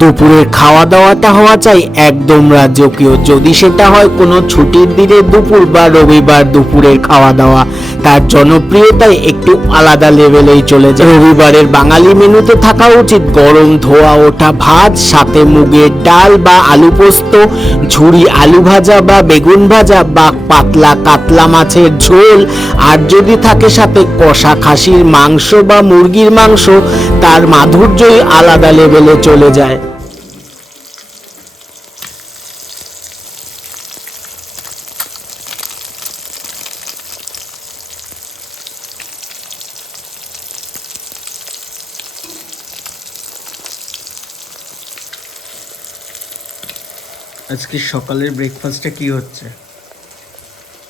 দুপুরের খাওয়া দাওয়াটা হওয়া চাই একদম রাজকীয়। যদি সেটা হয় কোনো ছুটির দিনে দুপুর বা রবিবার দুপুরের খাওয়া দাওয়া, তার জনপ্রিয়তায় একটু আলাদা লেভেলেই চলে যায়। রবিবারের বাঙালি মেনুতে থাকা উচিত গরম ধোয়া ওঠা ভাত, সাথে মুগের ডাল বা আলু পোস্ত, ঝুরি আলু ভাজা বা বেগুন ভাজা বা পাতলা কাতলা মাছের ঝোল, আর যদি থাকে সাথে কষা খাসির মাংস বা মুরগির মাংস, তার মাধুর্যই আলাদা লেভেলে চলে যায়। আজকে সকালের ব্রেকফাস্টে কি হচ্ছে?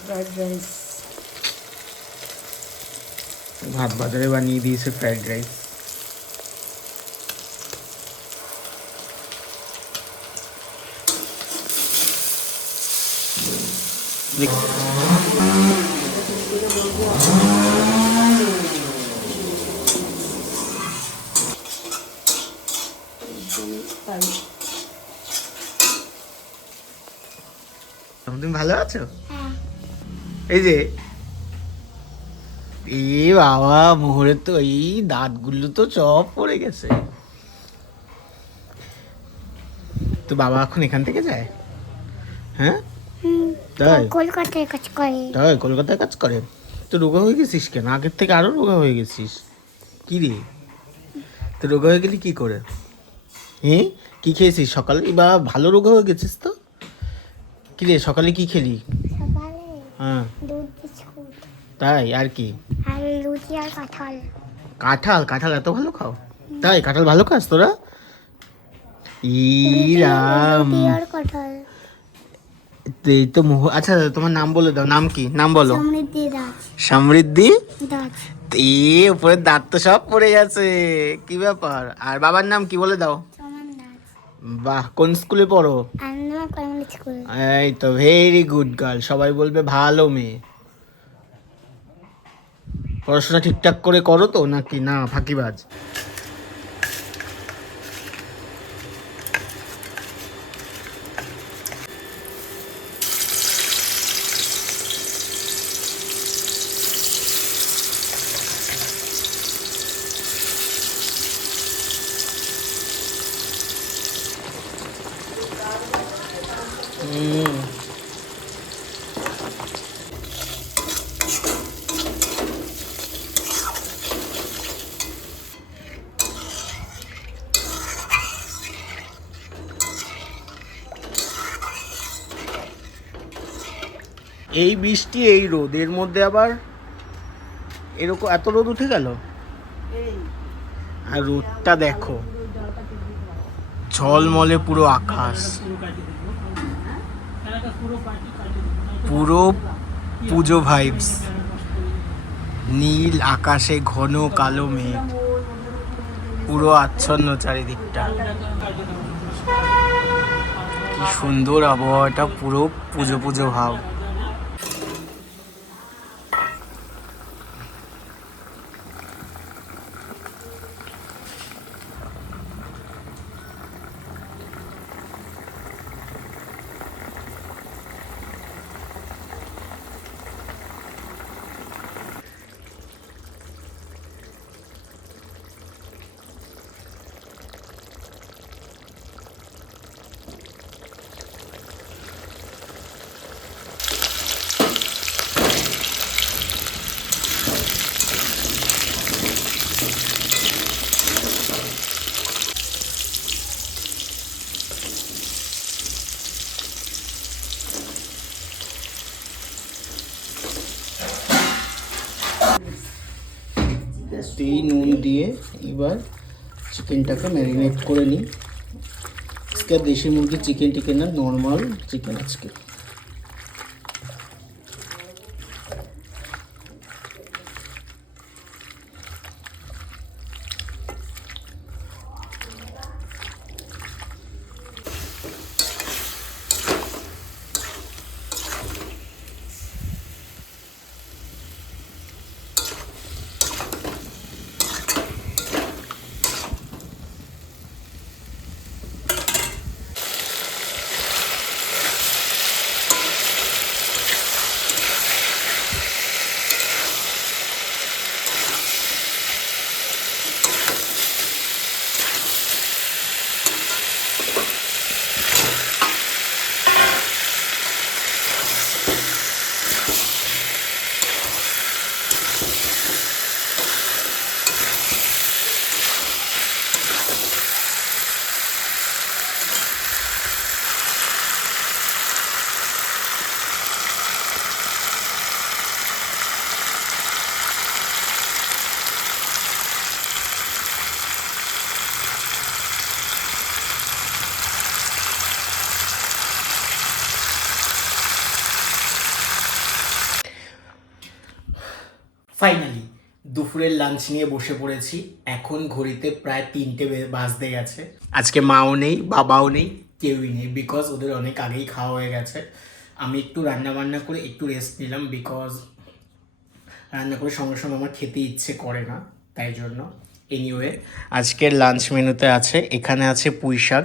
Fried rice. ভাত বাজারে বানিয়ে দিয়েছে ফ্রাইড রাইস। তুমি ভালো আছো? এই যে বাবা, মোহরের তো এই দাঁতগুলো তো সব পড়ে গেছে। তো বাবা এখন এখান থেকে যায়? হ্যাঁ, তাই কলকাতায় কাজ করে। তাই কলকাতায় কাজ করে। তো রোগা হয়ে গেছিস কেন? আগের থেকে আরো রোগা হয়ে গেছিস। কি রে, তো রোগা হয়ে গেলি কি করে? হ্যাঁ, কি খেয়েছিস সকালে? বা ভালো রোগা হয়ে গেছিস তো। কি রে, সকালে কি খেলি? সকালে হ্যাঁ, দুধ বিস্কুট তাই আর কি? আর লুচি আর কাঁঠাল। কাঁঠাল? কাঁঠাল এত ভালো খাও? তাই কাঁঠাল ভালো খাস তোরা? রাম, লুচি আর কাঁঠাল। এই তো আচ্ছা, তোমার নাম বলে দাও। নাম কি? নাম বলো। সমৃদ্ধি দাস। সমৃদ্ধি দাস। উপরের দাঁত তো সব পড়ে গেছে, কি ব্যাপার? আর বাবার নাম কি বলে দাও? সমান দাস। বাহ, কোন স্কুলে পড়ো? আন্না প্রাইমারি স্কুল। এই তো ভেরি গুড গার্ল, সবাই বলবে ভালো মেয়ে। পড়াশোনা ঠিকঠাক করে করো তো নাকি না ফাঁকিবাজ? এই বৃষ্টি, এই রোদ, এর মধ্যে আবার এরকম এত রোদ উঠে গেল। আর রোদটা দেখো, ঝলমলে পুরো আকাশ, পুরো পুজো ভাইবস। নীল আকাশে ঘন কালো মেঘ, পুরো আচ্ছন্ন চারিদিকটা। কি সুন্দর আবহাওয়াটা, পুরো পুজো পুজো ভাব। নুন দিয়ে এবার চিকেনটাকে ম্যারিনেট করে নিই। আজকে দেশি মুরগির চিকেন টিকেন না, নর্মাল চিকেন আজকে। ফাইনালি দুপুরের লাঞ্চ নিয়ে বসে পড়েছি। এখন ঘড়িতে প্রায় 3টে বাজতে গেছে। আজকে মাও নেই, বাবাও নেই, কেউই নেই, বিকজ ওদের অনেক আগেই খাওয়া হয়ে গেছে। আমি একটু রান্না বান্না করে একটু রেস্ট নিলাম, বিকজ রান্না করে সঙ্গে সঙ্গে আমার খেতে ইচ্ছে করে না, তাই জন্য। এনিওয়ে, আজকের লাঞ্চ মেনুতে আছে, এখানে আছে পুঁই শাক,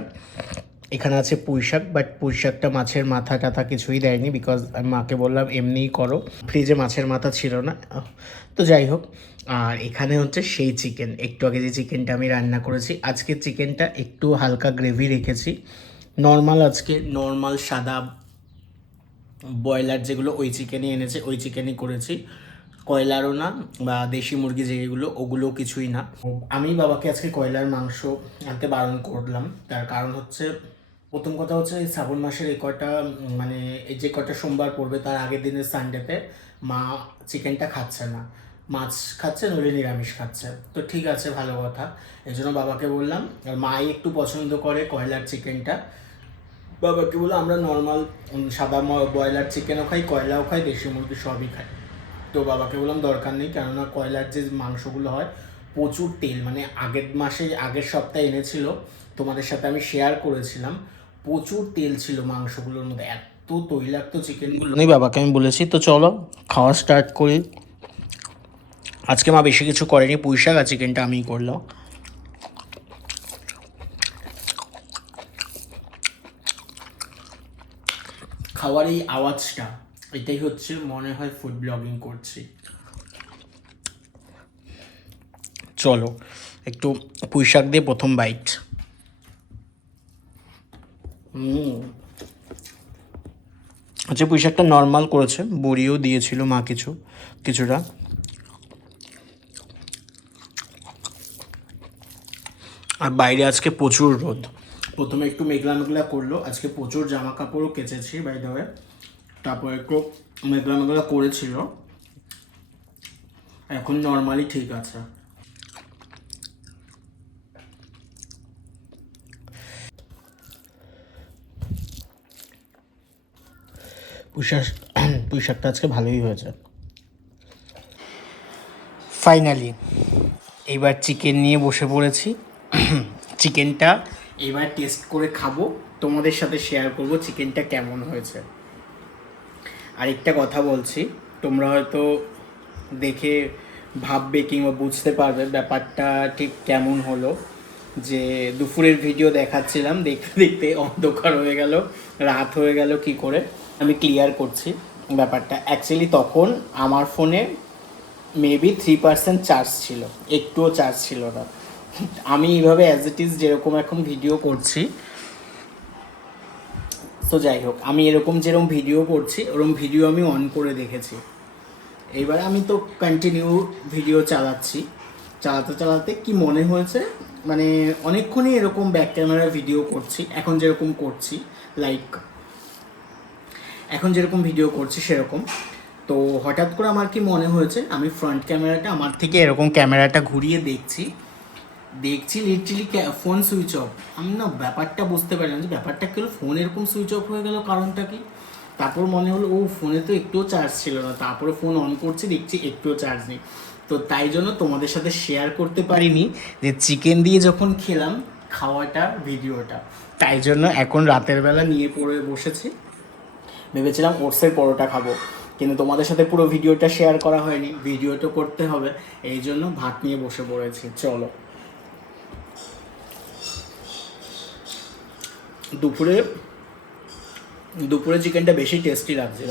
এখানে আছে পুঁই শাক, বাট পুঁই শাকটা মাছের মাথা টাথা কিছুই দেয়নি, বিকজ আমি মাকে বললাম এমনিই করো, ফ্রিজে মাছের মাথা ছিল না, তো যাই হোক। আর এখানে হচ্ছে সেই চিকেন, একটু আগে যে চিকেনটা আমি রান্না করেছি। আজকে চিকেনটা একটু হালকা গ্রেভি রেখেছি, নর্মাল, আজকে নর্মাল সাদা ব্রয়লার যেগুলো ওই চিকেনই এনেছে, ওই চিকেনই করেছি, কয়লারও না বা দেশি মুরগি যেগুলো ওগুলো কিছুই না। আমি বাবাকে আজকে কয়লার মাংস আনতে বারণ করলাম, তার কারণ হচ্ছে প্রথম কথা হচ্ছে এই শ্রাবণ মাসের এই কয়টা মানে এই যে কয়টা সোমবার পড়বে তার আগের দিনের সানডেতে মা চিকেনটা খাচ্ছে না, মাছ খাচ্ছে, নইলে নিরামিষ খাচ্ছে। তো ঠিক আছে, ভালো কথা, এই জন্য বাবাকে বললাম। আর মাই একটু পছন্দ করে কয়লার চিকেনটা, বাবাকে বললাম আমরা নর্মাল সাদা ব্রয়লার চিকেনও খাই, কয়লাও খাই, দেশি মুরগি সবই খাই। তো বাবাকে বললাম দরকার নেই, কেননা কয়লার যে মাংসগুলো হয় প্রচুর তেল, মানে আগের সপ্তাহে এনেছিল, তোমাদের সাথে আমি শেয়ার করেছিলাম, প্রচুর তেল ছিল মাংসগুলোর মধ্যে, এত তৈলাক্ত চিকেনগুলো নেই। বাবাকে আমি বলেছি তো চলো খাওয়া স্টার্ট করি। আজকে মা বেশি কিছু করেনি, পুঁই শাক আর চিকেনটা আমিই করলাম। খাওয়ার এই আওয়াজটা, এটাই হচ্ছে মনে হয় ফুড ব্লগিং করছি। চলো একটু পুঁই শাক দিয়ে প্রথম বাইট। আচ্ছা, পুঁই শাকটা নর্মাল করেছে, বড়িও দিয়েছিল মা কিছুটা। আর বাইরে আজকে প্রচুর রোদ, প্রথমে একটু মেঘলা মেঘলা করলো, আজকে প্রচুর জামা কাপড়ও কেচেছি বাই দ্য ওয়ে, তারপর একটু মেঘলা মেঘলা করেছিল, এখন নর্মালি ঠিক আছে। পুঁই শাকটা আজকে ভালোই হয়েছে। ফাইনালি এইবার চিকেন নিয়ে বসে পড়েছি। চিকেনটা এবার টেস্ট করে খাবো, তোমাদের সাথে শেয়ার করব চিকেনটা কেমন হয়েছে। আরেকটা কথা বলছি, তোমরা হয়তো দেখে ভাববে কিংবা বুঝতে পারবে ব্যাপারটা ঠিক কেমন হলো, যে দুপুরের ভিডিও দেখাচ্ছিলাম, দেখতে দেখতে অন্ধকার হয়ে গেল, রাত হয়ে গেল কি করে। আমি ক্লিয়ার করছি ব্যাপারটা। অ্যাকচুয়ালি তখন আমার ফোনে মেবি 3% চার্জ ছিল, একটুও চার্জ ছিল না। আমি এইভাবে অ্যাজ ইট ইজ যেরকম এখন ভিডিও করছি, তো যাই হোক, আমি যেরকম ভিডিও করছি ওরকম ভিডিও আমি অন করে দেখেছি। এইবার আমি তো কন্টিনিউ ভিডিও চালাতে কি মনে হয়েছে, মানে অনেকক্ষণই এরকম ব্যাক ক্যামেরা ভিডিও করছি, এখন যেরকম করছি, লাইক এখন যেরকম ভিডিও করছি সেরকম। তো হঠাৎ করে আমার কি মনে হয়েছে, আমি ফ্রন্ট ক্যামেরাটা আমার থেকে এরকম ক্যামেরাটা ঘুরিয়ে দেখছি লিটারালি ফোন সুইচ অফ। আমি না ব্যাপারটা বুঝতে পারলাম যে ব্যাপারটা কি হলো, ফোন এরকম সুইচ অফ হয়ে গেল, কারণটা কি। তারপর মনে হলো ও ফোনে তো একটুও চার্জ ছিল না, তারপরে ফোন অন করছি, দেখছি একটুও চার্জ নেই। তো তাই জন্য তোমাদের সাথে শেয়ার করতে পারিনি যে চিকেন দিয়ে যখন খেলাম খাওয়াটা ভিডিওটা, তাই জন্য এখন রাতের বেলা নিয়ে পড়ে বসেছি। ভেবেছিলাম ওটসের পরোটা খাবো, কিন্তু তোমাদের সাথে পুরো ভিডিওটা শেয়ার করা হয়নি, ভিডিওটা করতে হবে, এই জন্য ভাত নিয়ে বসে পড়েছি। চলো, দুপুরে চিকেনটা বেশি টেস্টি লাগছিল।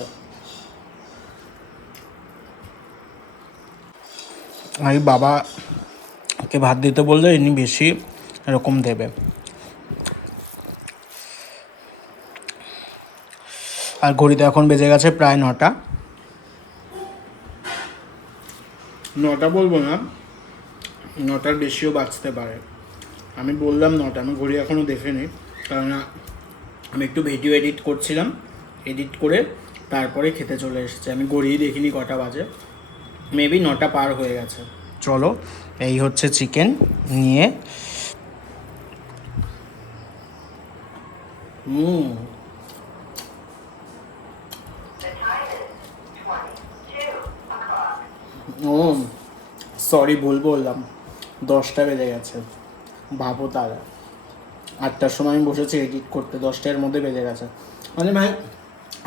আমি বাবাকে ভাত দিতে বললে ইনি বেশি এরকম দেবে। আর ঘড়িতে এখন বেজে গেছে প্রায় 9টা, বলবো না, 9টার বেশিও বাজতে পারে। আমি বললাম 9টা, আমি ঘড়ি এখনও দেখিনি, কারণ আমি একটু ভিডিও এডিট করছিলাম, এডিট করে তারপরে খেতে চলে এসেছি। আমি ঘড়িই দেখিনি কটা বাজে, মেবি 9টা পার হয়ে গেছে। চলো, এই হচ্ছে চিকেন নিয়ে। ও সরি ভুল বললাম, 10টা বেজে গেছে। ভাবো তারা, 8টার সময় আমি বসেছি এডিট করতে, 10টার মধ্যে বেজে গেছে। মানে ভাই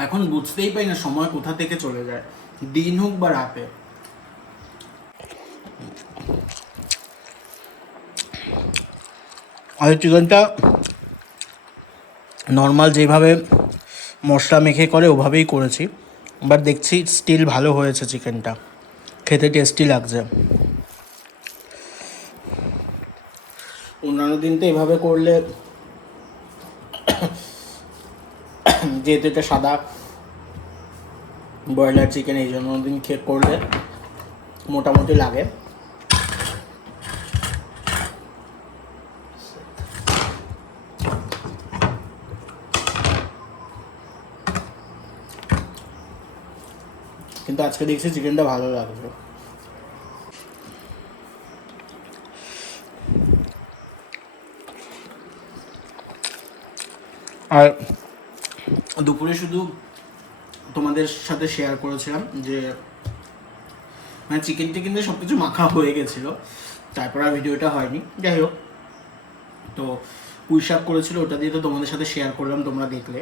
এখন বুঝতেই পারি না সময় কোথা থেকে চলে যায়, দিন হোক বা রাতে। আর চিকেনটা নর্মাল যেভাবে মশলা মেখে করে ওভাবেই করেছি, বাট দেখছি স্টিল ভালো হয়েছে, চিকেনটা খেতে টেস্টি লাগছে। অন্যান্য দিন তো এভাবে করলে, যেহেতু এটা সাদা ব্রয়লার চিকেন, এই জন্য দিন খেয়ে করলে মোটামুটি লাগে। কিন্তু আজকে দেখছি চিকেনটা ভালো লাগছে। আর দুপুরে শুধু তোমাদের সাথে শেয়ার করেছিলাম যে মানে চিকেন টিকেন সব কিছু মাখা হয়ে গেছিলো, তারপর আর ভিডিওটা হয়নি। যাই হোক, তো পুঁই শাক করেছিল, ওটা দিয়ে তো তোমাদের সাথে শেয়ার করলাম, তোমরা দেখলে।